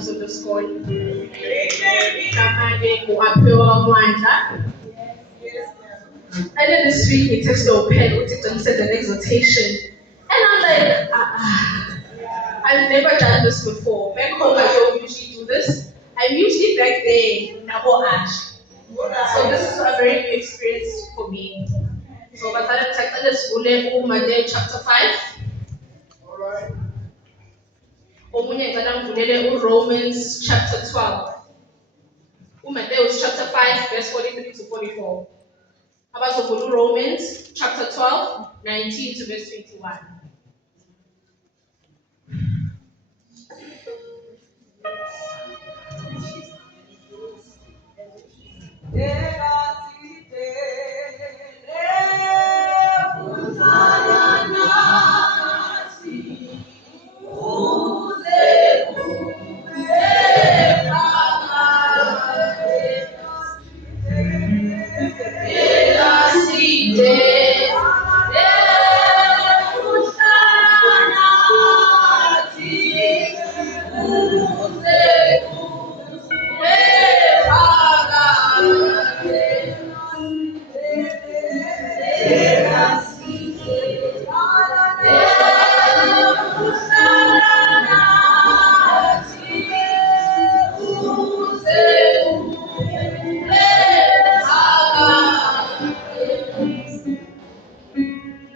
so the score. Kamade kuaphiwa amandla. And then this week we texted our pen, we said an exhortation. And I'm like, I've never done this before. Back home, I don't usually do this. I'm usually back there in Abo Ash. So this is a very new experience for me. So, but I text this Matthew chapter 5. Omunye ngicela ngivulele Romans chapter 12. Matthew chapter 5, verse 43 to 44. Abazovula Romans chapter 12, 19 to verse 21.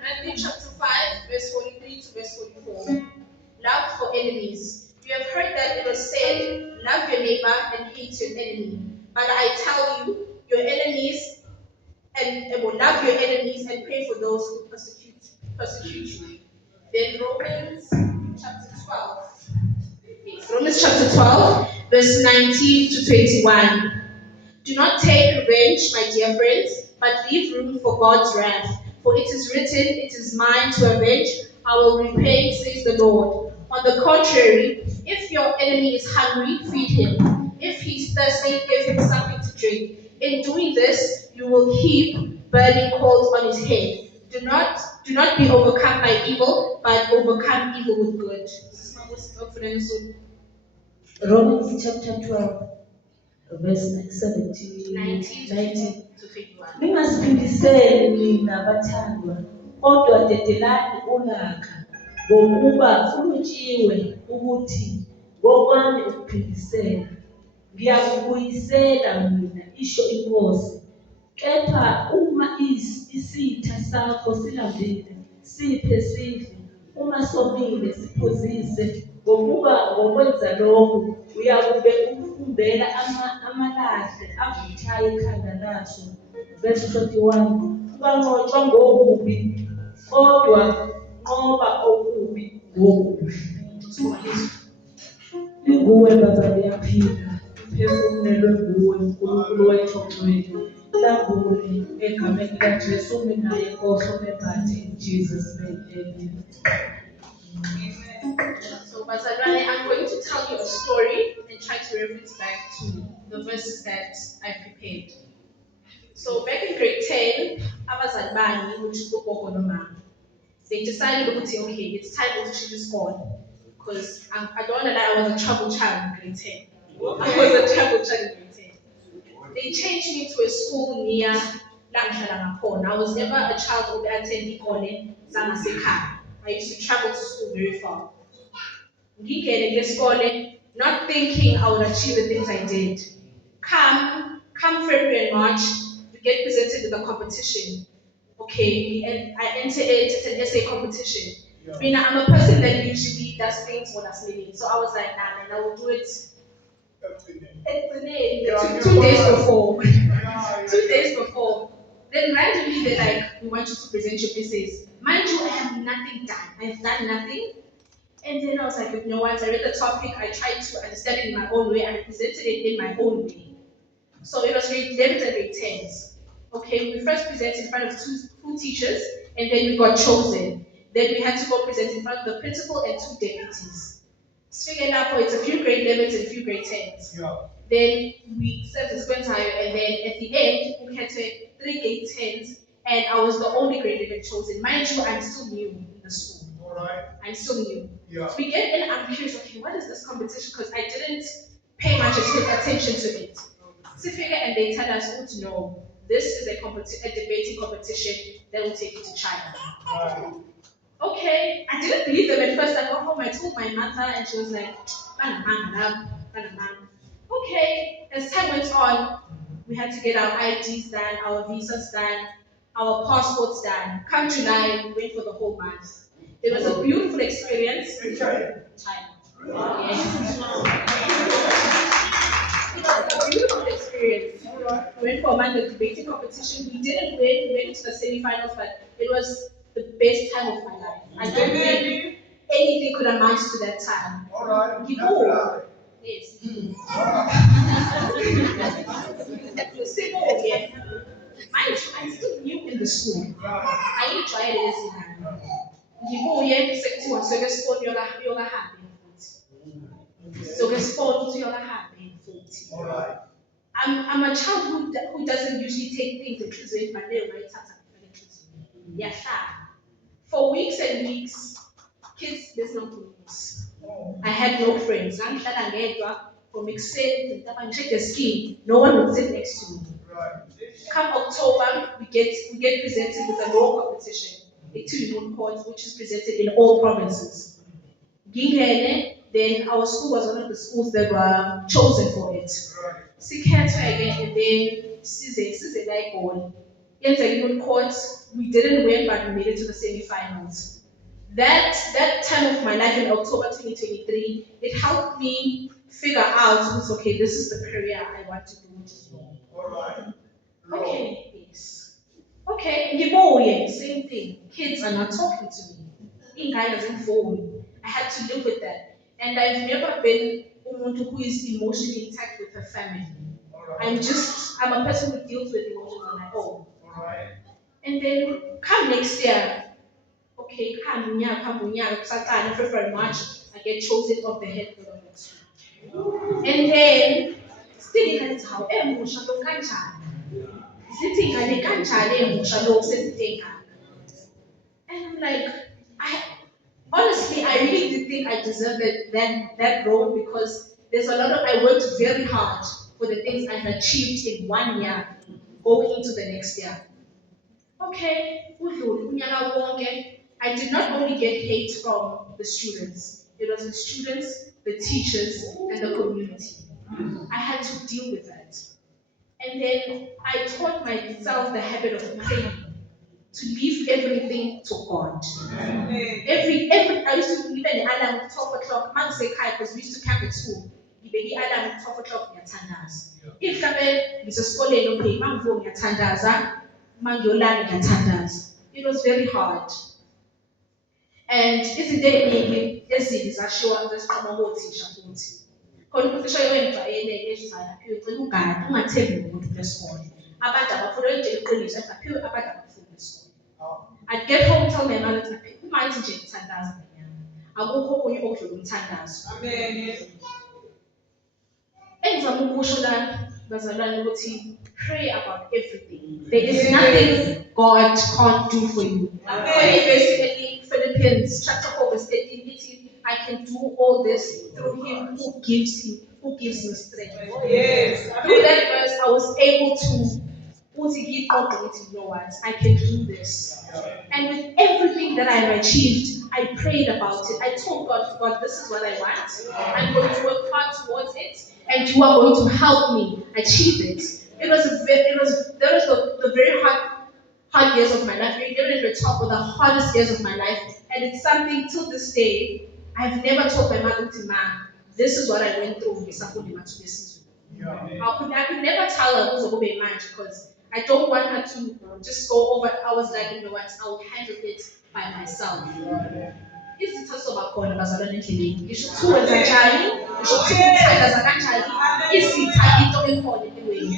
Matthew chapter 5, verse 43 to verse 44. Love for enemies. You have heard that it was said, love your neighbor and hate your enemy. But I tell you, your enemies will love your enemies and pray for those who persecute you. Then Romans chapter 12. Yes, Romans chapter 12, verse 19 to 21. Do not take revenge, my dear friends, but leave room for God's wrath. For it is written, it is mine to avenge, I will repay, says the Lord. On the contrary, if your enemy is hungry, feed him. If he's thirsty, give him something to drink. In doing this, you will heap burning coals on his head. Do not be overcome by evil, but overcome evil with good. Romans chapter 12, verse 17, 19 to 21. Ningasiphiliseni nina bathandwa, kodwa dedelani ulaka, ngokuba kulotshiwe ukuthi ngokwami ukuphindisela, ngiyakubuyisela mina, isho inkosi. Kepha uma isitha sakho silambile, siphe sidle, uma somile siphuzise, ngokuba ngokwenza lokhu uyakube umfumbela amalahle avuthayo ekhanda laso. Verse 21. Unganqotshwa ngokubi, kodwa nqoba okubi ngokubi. Inguwe baba liyaphila, uphefumulelwe nguwe, uNkulunkulu wethu ongcwele. Lambule egameni likaJesu, ume naye enkohlo mebhadi, in Jesus' name, amen. So, Bazalwane, I'm going to tell you a story and try to reference back to the verses that I prepared. So, back in grade 10, Abazalbani, which is Gogo Noma, they decided, okay, it's time to change school. Because I don't know that I was a trouble child in grade 10. I was a trouble child in grade 10. They changed me to a school near Langshalamakon. I was never a child who attended Ikone Zangaseka. I used to travel to school very far. Not thinking I would achieve the things I did. Come February and March, we get presented with a competition. Okay, and I enter it, it's an essay competition. Yeah. I'm a person that usually does things for last minute. So I was like, nah, man, I will do it. Two days before. 2 days before. Then randomly they're like, we want you to present your essays. Mind you, I have nothing done. I've done nothing. And then I was like, you know what, I read the topic, I tried to understand it in my own way, and I presented it in my own way. So it was grade 11 and grade 10s. Okay, we first presented in front of two teachers, and then we got chosen. Then we had to go present in front of the principal and 2 deputies. Speaking up, it's a few grade 11s and a few grade 10s. Yeah. Then we set the sequence higher, and then at the end, we had to 3 grade 10s, and I was the only grade 11 chosen. Mind you, I'm still new in the school. I'm still new. We get in, I'm curious, okay, what is this competition? Because I didn't pay much attention to it. So figure and they tell us, oh, no, this is a debating competition that will take you to China. Okay, I didn't believe them at first. I got home, I told my mother, and she was like, okay, as time went on, we had to get our IDs done, our visas done, our passports done. Come July, we went for the whole month. It was a beautiful experience. China. Yes. It was a beautiful experience. We went for a month of debating competition. We didn't win, we went to the semi-finals, but it was the best time of my life. I don't think anything could amount to that time. Yes. Mind you, I'm still new in the school. I need to try it as ngibuye sekuthiwa sekesifoni yokahambe futhi. Sekesifoni yokahambe futhi. I'm a child who doesn't usually take things enhlizweni but leyo ngayithatha ngifake enhlizweni. Yahlala. For weeks and weeks, kids besingakhulumisi. I had no friends. Ngangihlala ngedwa from ekuseni ngisho edeskini. No one would sit next to me. Come October, we get presented with a law competition, a 2-in-1 court, which is presented in all provinces. Gingene, then our school was one of the schools that were chosen for it. Sikhetwe and then Size like all. In the 2-in-1 court, we didn't win, but we made it to the semi-finals. That time of my life in October 2023, it helped me figure out, okay, this is the career I want to do. Okay, yes. Okay, ngibuye, same thing. Kids are not talking to me. Ingane doesn't phone. I had to live with that. And I've never been someone who is emotionally intact with her family. I'm a person who deals with emotions on my own. And then come next year, okay, come February, March, I get chosen of the head of the school. And then still it's how emotional kanjani. And I'm like, honestly, I really did think I deserved that role because I worked very hard for the things I had achieved in 1 year going into the next year. Okay, I did not only get hate from the students, it was the students, the teachers, and the community. I had to deal with that. And then I taught myself the habit of praying, to leave everything to God. I used to leave an alarm at 12 o'clock, because we used to camp at school. The alarm at 12 o'clock, if it was very hard. And isn't eziningi zashiwo zesiqhuma kothisha futhi. Khona uthisha yoyengijwayele ezayo aphiwe ucela ungadi ungathembi umuntu kwesikole. Abantu abafuna ukutshela iqiniso aphiwe abantu abafuna kwesikole. I'd get home tell my mother ukuthi uma ithi nje ngithandaza ngenyanga. Akukho okunye okudlula umthandazo. Amen. Engizama ukusho la bazalwane ukuthi pray about everything. There is nothing God can't do for you. Basically, Philippians chapter 4 verse 18, I can do all this through Him who gives me strength. Oh, yes. Through that verse, I was able to give confidence in your words. I can do this. And with everything that I have achieved, I prayed about it. I told God, this is what I want. I'm going to work hard towards it, and you are going to help me achieve it. There was the very hard years of my life. We're given at the top of the hardest years of my life, and it's something till this day I've never told my mother to man. This is what I went through. I could never tell her who's a man because I don't want her to just go over. I was like, you know what? I'll handle it by myself. Izitha sobakhona bazalwane endleleni. Ngisho kuthiwa kanjani, ngisho kuthiwa uthandaza kanjani, izitha into ekhona empilweni.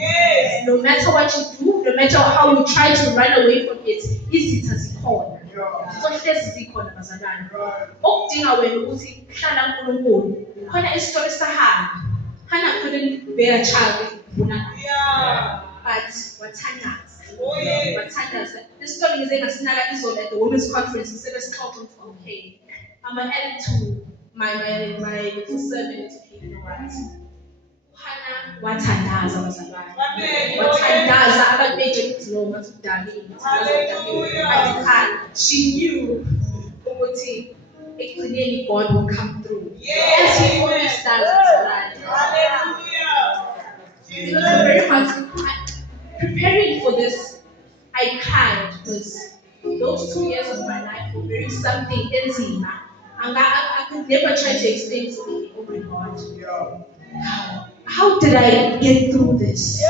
No matter what you do, no matter how you try to run away from it, izitha zikhona. Zizohlezi zikhona bazalwane. Okudinga wena ukuthi hlala kuNkulunkulu. Khona isitori sahamba. Hannah couldn't bear a child if but wathandaza. Wathandaza. This story is at the women's conference. We said, okay, I'm gonna add to my little sermon. You know what? Hana wathandaza abazalwane. Wathandaza abantu beject lo mathi udabini. She knew ukuthi ekugcineni God will come through. As he always does abazalwane. Because I'm very much preparing for this. I cried because those 2 years of my life were very something intimate. And I could never try to explain to me, oh my God, how did I get through this?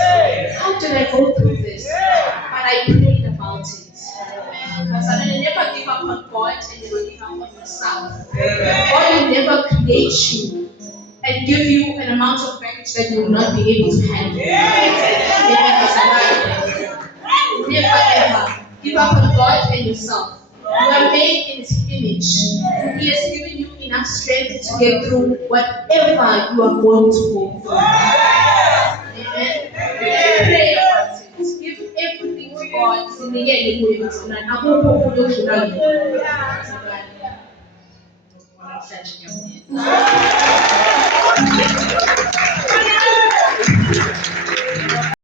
How did I go through this? But I prayed about it. Because I will never give up on God and never give up on yourself. God will never create you and give you an amount of baggage that you will not be able to handle. Never ever give up on God and yourself. You are made in His image. He has given you enough strength to get through whatever you are going to go through. Amen. Pray about it. Give everything to God. In the end, you will be